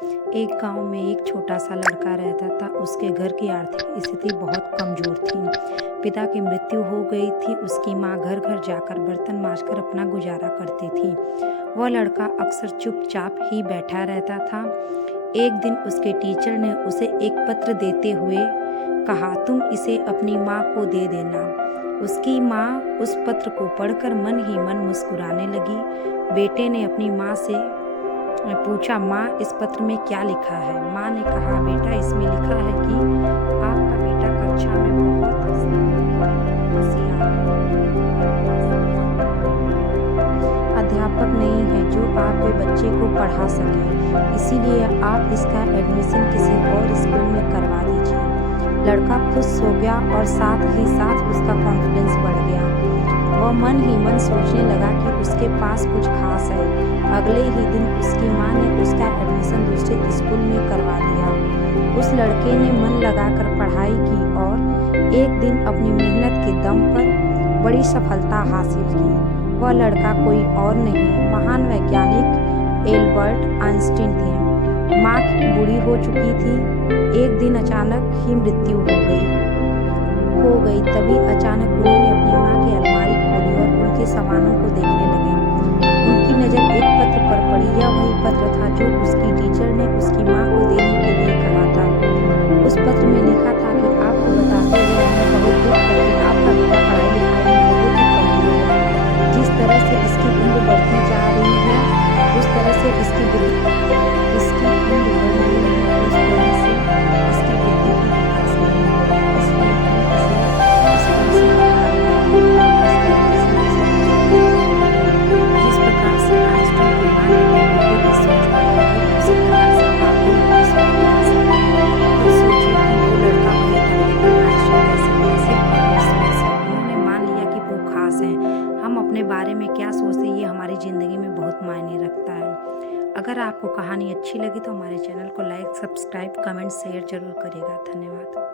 एक गांव में एक छोटा सा लड़का रहता था। उसके घर की आर्थिक स्थिति बहुत कमजोर थी। पिता की मृत्यु हो गई थी। उसकी माँ घर घर जाकर बर्तन मांजकर अपना गुजारा करती थी। वह लड़का अक्सर चुपचाप ही बैठा रहता था। एक दिन उसके टीचर ने उसे एक पत्र देते हुए कहा, तुम इसे अपनी माँ को दे देना। उसकी माँ उस पत्र को पढ़कर मन ही मन मुस्कुराने लगी। बेटे ने अपनी माँ से पूछा, माँ इस पत्र में क्या लिखा है? माँ ने कहा, बेटा इसमें लिखा है कि आपका बेटा कक्षा में बहुत होशियार अध्यापक नहीं है जो आपके बच्चे को पढ़ा सके, इसीलिए आप इसका एडमिशन किसी और स्कूल में करवा दीजिए। लड़का खुश हो गया और साथ ही साथ उसका कॉन्फिडेंस बढ़ गया। वह मन ही मन सोचने लगा कि उसके पास कुछ खास है। अगले ही दिन उसकी माँ ने उसका एडमिशन दूसरे स्कूल में करवा दिया। उस लड़के ने मन लगाकर पढ़ाई की और एक दिन अपनी मेहनत के दम पर बड़ी सफलता हासिल की। वह लड़का कोई और नहीं, महान वैज्ञानिक एल्बर्ट आइंस्टीन थे। माँ बूढ़ी हो चुकी थी। एक दिन अचानक ही मृत्यु हो गई। तभी अचानक उन्होंने अपनी माँ की अलमारी खोली और उनके सामानों को देखने लगे। उनकी नज़र एक पत्र पर पड़ी। यह वही पत्र था जो उसकी टीचर ने उसकी माँ को देने के लिए कहा था। उस पत्र में लिखा था कि आपको बताते हुए हमें बहुत दुख है कि आपका बेटा पढ़ाई लिखाई में बहुत ही कमजोर है। जिस तरह से इसकी उम्र बढ़ती जा रही है, उस तरह से इसकी उम्र बढ़ रही है, उस तरह से इसकी बुद्धि भी विकास नहीं हो रहा है। इसलिए हम इसे स्कूल से हटा रहे हैं। जिस प्रकार से आइंस्टाइन की माँ ने अपने बेटे की सोच बदली, उसी प्रकार से आप भी अपनी सोच बदल सकते हैं। खुद सोचिए कि वो लड़का वही था, लेकिन आइंस्टाइन कैसे बने? सिर्फ अपनी सोच से। उन्होंने मान लिया कि वो खास हैं। हम अपने बारे में क्या सोचते हैं, ये हमारी ज़िंदगी में बहुत मायने रखता है। अगर आपको कहानी अच्छी लगी तो हमारे चैनल को लाइक, सब्सक्राइब, कमेंट, शेयर जरूर करिएगा। धन्यवाद।